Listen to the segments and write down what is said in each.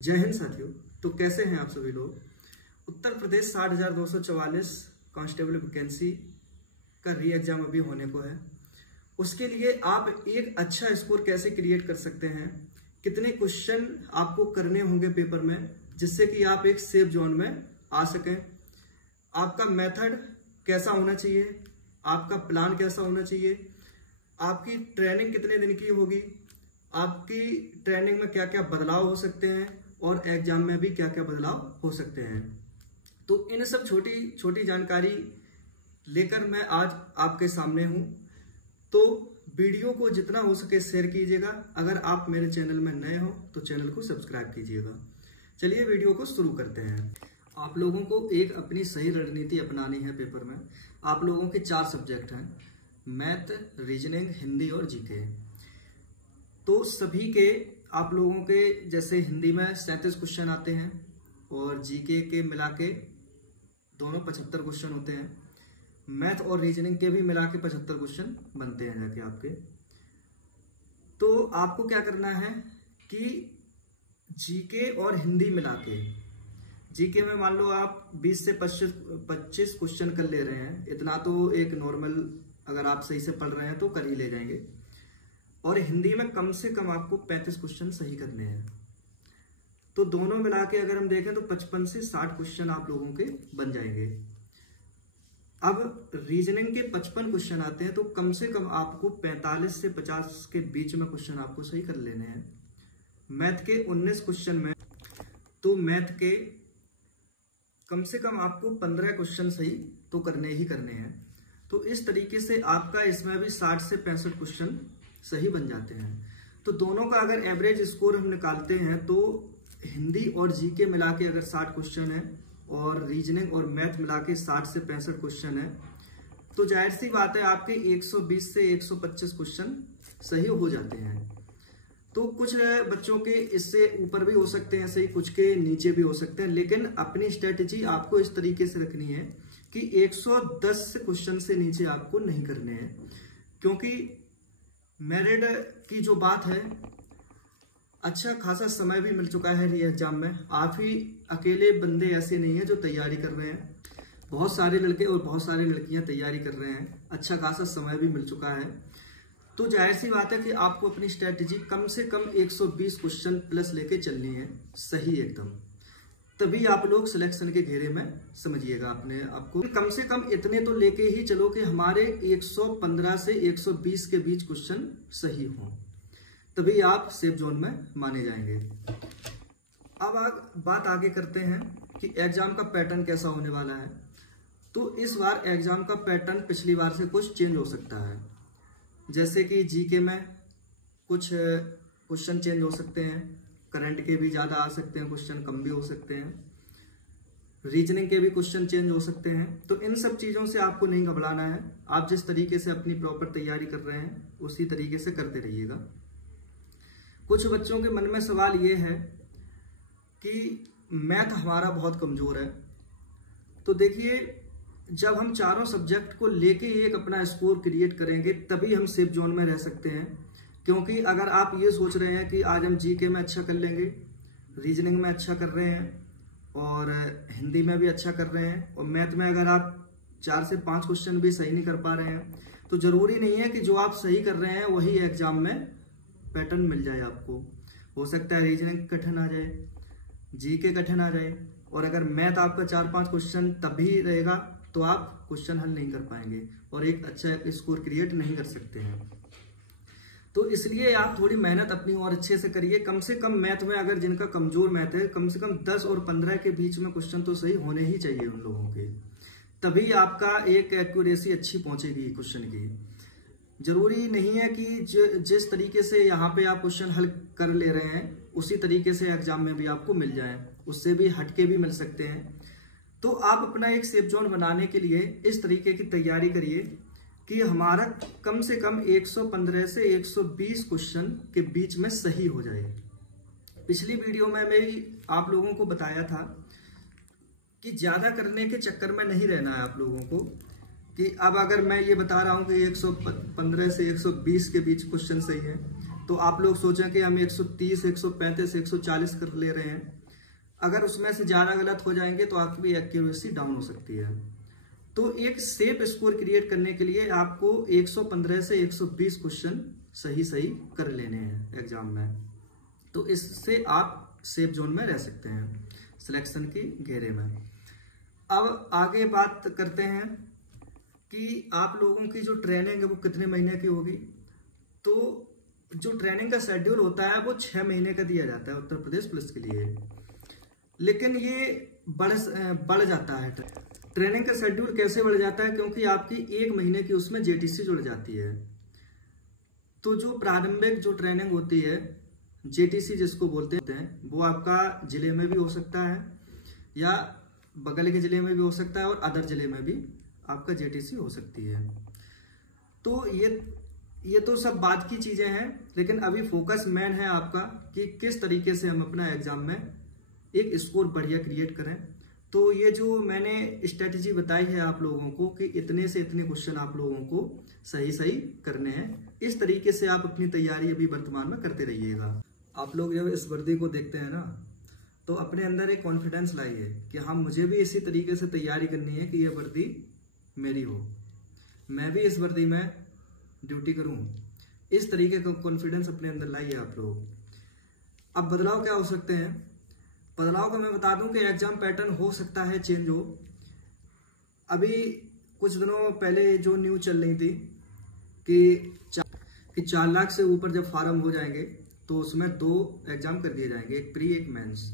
जय हिंद साथियों। तो कैसे हैं आप सभी लोग। उत्तर प्रदेश 60,244 कांस्टेबल वैकेंसी का री एग्जाम अभी होने को है। उसके लिए आप एक अच्छा स्कोर कैसे क्रिएट कर सकते हैं, कितने क्वेश्चन आपको करने होंगे पेपर में जिससे कि आप एक सेफ जोन में आ सकें, आपका मेथड कैसा होना चाहिए, आपका प्लान कैसा होना चाहिए, आपकी ट्रेनिंग कितने दिन की होगी, आपकी ट्रेनिंग में क्या क्या बदलाव हो सकते हैं और एग्जाम में भी क्या क्या बदलाव हो सकते हैं। तो इन सब छोटी छोटी जानकारी लेकर मैं आज आपके सामने हूं। तो वीडियो को जितना हो सके शेयर कीजिएगा। अगर आप मेरे चैनल में नए हो तो चैनल को सब्सक्राइब कीजिएगा। चलिए वीडियो को शुरू करते हैं। आप लोगों को एक अपनी सही रणनीति अपनानी है पेपर में। आप लोगों के 4 सब्जेक्ट हैं, मैथ, रीजनिंग, हिंदी और जीके। तो सभी के आप लोगों के जैसे हिंदी में 37 क्वेश्चन आते हैं और जीके के मिला के दोनों 75 क्वेश्चन होते हैं। मैथ और रीजनिंग के भी मिला के 75 क्वेश्चन बनते हैं जाके आपके। तो आपको क्या करना है कि जीके और हिंदी मिला के, जीके में मान लो आप 20 से 25 क्वेश्चन कर ले रहे हैं, इतना तो एक नॉर्मल अगर आप सही से पढ़ रहे हैं तो कर ही ले जाएंगे। और हिंदी में कम से कम आपको 35 क्वेश्चन सही करने हैं। तो दोनों मिला के अगर हम देखें तो 55 से 60 क्वेश्चन आप लोगों के बन जाएंगे। अब रीजनिंग के 55 क्वेश्चन आते हैं तो कम से कम आपको 45 से 50 के बीच में क्वेश्चन आपको सही कर लेने हैं। मैथ के 19 क्वेश्चन में तो मैथ के कम से कम आपको 15 क्वेश्चन सही तो करने ही करने हैं। तो इस तरीके से आपका इसमें भी 60 से 65 क्वेश्चन सही बन जाते हैं। तो दोनों का अगर एवरेज स्कोर हम निकालते हैं तो हिंदी और जीके मिला के अगर 60 क्वेश्चन है और रीजनिंग और मैथ मिला के 60 से 65 क्वेश्चन है तो जाहिर सी बात है आपके 120 से 125 क्वेश्चन सही हो जाते हैं। तो कुछ बच्चों के इससे ऊपर भी हो सकते हैं सही, कुछ के नीचे भी हो सकते हैं, लेकिन अपनी स्ट्रेटेजी आपको इस तरीके से रखनी है कि 110 क्वेश्चन से नीचे आपको नहीं करने हैं। क्योंकि मेरिट की जो बात है, अच्छा खासा समय भी मिल चुका है री एग्जाम में। आप ही अकेले बंदे ऐसे नहीं है जो तैयारी कर रहे हैं, बहुत सारे लड़के और बहुत सारी लड़कियां तैयारी कर रहे हैं। अच्छा खासा समय भी मिल चुका है। तो जाहिर सी बात है कि आपको अपनी स्ट्रेटेजी कम से कम 120 क्वेश्चन प्लस लेके चलनी है सही एकदम, तभी आप लोग सिलेक्शन के घेरे में समझिएगा। अपने आपको कम से कम इतने तो लेके ही चलो कि हमारे 115 से 120 के बीच क्वेश्चन सही हों, तभी आप सेफ जोन में माने जाएंगे। अब बात आगे करते हैं कि एग्जाम का पैटर्न कैसा होने वाला है। तो इस बार एग्जाम का पैटर्न पिछली बार से कुछ चेंज हो सकता है। जैसे कि जीके में कुछ क्वेश्चन चेंज हो सकते हैं, करंट के भी ज़्यादा आ सकते हैं क्वेश्चन, कम भी हो सकते हैं, रीजनिंग के भी क्वेश्चन चेंज हो सकते हैं। तो इन सब चीज़ों से आपको नहीं घबराना है। आप जिस तरीके से अपनी प्रॉपर तैयारी कर रहे हैं उसी तरीके से करते रहिएगा। कुछ बच्चों के मन में सवाल ये है कि मैथ हमारा बहुत कमज़ोर है। तो देखिए, जब हम चारों सब्जेक्ट को लेके एक अपना स्कोर क्रिएट करेंगे तभी हम सेफ जोन में रह सकते हैं। क्योंकि अगर आप ये सोच रहे हैं कि आज हम जीके में अच्छा कर लेंगे, रीजनिंग में अच्छा कर रहे हैं और हिंदी में भी अच्छा कर रहे हैं और मैथ में अगर आप 4 से 5 क्वेश्चन भी सही नहीं कर पा रहे हैं, तो ज़रूरी नहीं है कि जो आप सही कर रहे हैं वही एग्जाम में पैटर्न मिल जाए आपको। हो सकता है रीजनिंग कठिन आ जाए, जीके कठिन आ जाए, और अगर मैथ आपका 4-5 क्वेश्चन तभी रहेगा तो आप क्वेश्चन हल नहीं कर पाएंगे और एक अच्छा स्कोर क्रिएट नहीं कर सकते हैं। तो इसलिए आप थोड़ी मेहनत अपनी और अच्छे से करिए। कम से कम मैथ में अगर जिनका कमजोर मैथ है, कम से कम 10 और 15 के बीच में क्वेश्चन तो सही होने ही चाहिए उन लोगों के, तभी आपका एक एक्यूरेसी अच्छी पहुंचेगी क्वेश्चन की। जरूरी नहीं है कि जिस तरीके से यहाँ पे आप क्वेश्चन हल कर ले रहे हैं उसी तरीके से एग्जाम में भी आपको मिल जाए, उससे भी हटके भी मिल सकते हैं। तो आप अपना एक सेफ जोन बनाने के लिए इस तरीके की तैयारी करिए कि हमारा कम से कम 115 से 120 क्वेश्चन के बीच में सही हो जाए। पिछली वीडियो में मैं आप लोगों को बताया था कि ज़्यादा करने के चक्कर में नहीं रहना है आप लोगों को, कि अब अगर मैं ये बता रहा हूँ कि 115 से 120 के बीच क्वेश्चन सही है तो आप लोग सोचें कि हम 130, 135, 140 कर ले रहे हैं, अगर उसमें से ज़्यादा गलत हो जाएंगे तो आपकी एक्यूरेसी डाउन हो सकती है। तो एक सेफ स्कोर क्रिएट करने के लिए आपको 115 से 120 क्वेश्चन सही कर लेने हैं एग्जाम में, तो इससे आप सेफ जोन में रह सकते हैं सिलेक्शन की घेरे में। अब आगे बात करते हैं कि आप लोगों की जो ट्रेनिंग है वो कितने महीने की होगी। तो जो ट्रेनिंग का शेड्यूल होता है वो 6 महीने का दिया जाता है उत्तर प्रदेश पुलिस के लिए, लेकिन ये बढ़ जाता है। ट्रेनिंग का शेड्यूल कैसे बढ़ जाता है, क्योंकि आपकी 1 महीने की उसमें जेटीसी जुड़ जाती है। तो जो प्रारंभिक जो ट्रेनिंग होती है जेटीसी जिसको बोलते हैं, वो आपका जिले में भी हो सकता है या बगल के जिले में भी हो सकता है और अदर जिले में भी आपका जेटीसी हो सकती है। तो ये तो सब बात की चीजें हैं, लेकिन अभी फोकस मेन है आपका कि किस तरीके से हम अपना एग्जाम में एक स्कोर बढ़िया क्रिएट करें। तो ये जो मैंने स्ट्रेटेजी बताई है आप लोगों को कि इतने से इतने क्वेश्चन आप लोगों को सही करने हैं, इस तरीके से आप अपनी तैयारी अभी वर्तमान में करते रहिएगा। आप लोग जब इस वर्दी को देखते हैं ना, तो अपने अंदर एक कॉन्फिडेंस लाइए कि हाँ मुझे भी इसी तरीके से तैयारी करनी है कि ये वर्दी मेरी हो, मैं भी इस वर्दी में ड्यूटी करूं। इस तरीके का कॉन्फिडेंस अपने अंदर लाइए आप लोग। अब बदलाव क्या हो सकते हैं, बदलाव को मैं बता दूं कि एग्जाम पैटर्न हो सकता है चेंज हो। अभी कुछ दिनों पहले जो न्यूज चल रही थी कि 4 लाख से ऊपर जब फार्म हो जाएंगे तो उसमें 2 एग्जाम कर दिए जाएंगे, एक प्री एक मेंस।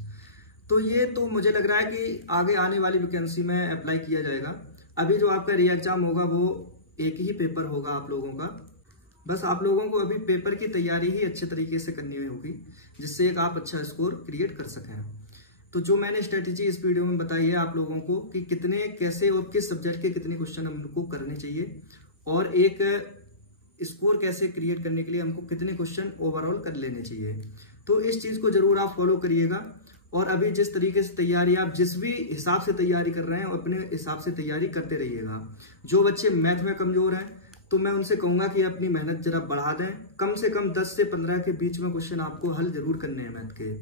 तो ये तो मुझे लग रहा है कि आगे आने वाली वैकेंसी में अप्लाई किया जाएगा। अभी जो आपका री एग्जाम होगा वो एक ही पेपर होगा आप लोगों का, बस आप लोगों को अभी पेपर की तैयारी ही अच्छे तरीके से करनी होगी जिससे एक आप अच्छा स्कोर क्रिएट कर सकें। तो जो मैंने स्ट्रेटेजी इस वीडियो में बताई है आप लोगों को कि कितने कैसे और किस सब्जेक्ट के कितने क्वेश्चन हमको करने चाहिए और एक स्कोर कैसे क्रिएट करने के लिए हमको कितने क्वेश्चन ओवरऑल कर लेने चाहिए। तो इस चीज को जरूर आप फॉलो करिएगा। और अभी जिस तरीके से तैयारी आप जिस भी हिसाब से तैयारी कर रहे हैं अपने हिसाब से तैयारी करते रहिएगा। जो बच्चे मैथ में कमजोर हैं तो मैं उनसे कहूंगा कि अपनी मेहनत जरा बढ़ा दें, कम से कम 10 से 15 के बीच में क्वेश्चन आपको हल जरूर करने हैं मैथ के,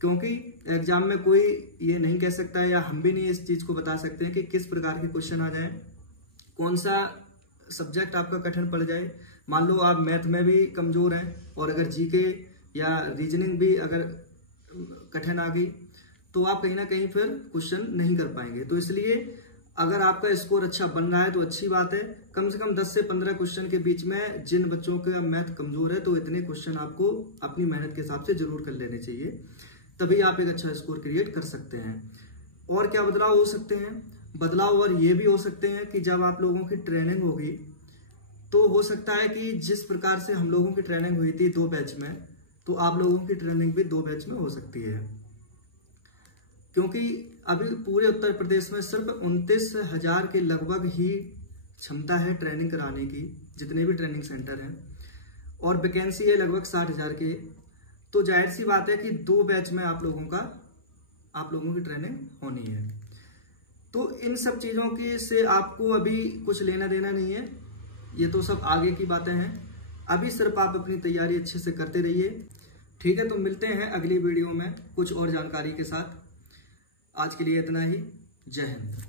क्योंकि एग्जाम में कोई ये नहीं कह सकता है या हम भी नहीं इस चीज को बता सकते हैं कि किस प्रकार के क्वेश्चन आ जाए, कौन सा सब्जेक्ट आपका कठिन पड़ जाए। मान लो आप मैथ में भी कमजोर हैं और अगर जीके या रीजनिंग भी अगर कठिन आ गई तो आप कहीं ना कहीं फिर क्वेश्चन नहीं कर पाएंगे। तो इसलिए अगर आपका स्कोर अच्छा बन रहा है तो अच्छी बात है, कम से कम 10 से 15 क्वेश्चन के बीच में जिन बच्चों का मैथ कमजोर है तो इतने क्वेश्चन आपको अपनी मेहनत के हिसाब से जरूर कर लेने चाहिए, तभी आप एक अच्छा स्कोर क्रिएट कर सकते हैं। और क्या बदलाव हो सकते हैं, बदलाव और ये भी हो सकते हैं कि जब आप लोगों की ट्रेनिंग होगी तो हो सकता है कि जिस प्रकार से हम लोगों की ट्रेनिंग हुई थी 2 बैच में, तो आप लोगों की ट्रेनिंग भी 2 बैच में हो सकती है, क्योंकि अभी पूरे उत्तर प्रदेश में सिर्फ 29,000 के लगभग ही क्षमता है ट्रेनिंग कराने की, जितने भी ट्रेनिंग सेंटर हैं, और वैकेंसी है लगभग 60,000 के। तो जाहिर सी बात है कि 2 बैच में आप लोगों की ट्रेनिंग होनी है। तो इन सब चीज़ों की से आपको अभी कुछ लेना देना नहीं है, ये तो सब आगे की बातें हैं। अभी सिर्फ आप अपनी तैयारी अच्छे से करते रहिए, ठीक है। तो मिलते हैं अगली वीडियो में कुछ और जानकारी के साथ। आज के लिए इतना ही, जय हिंद।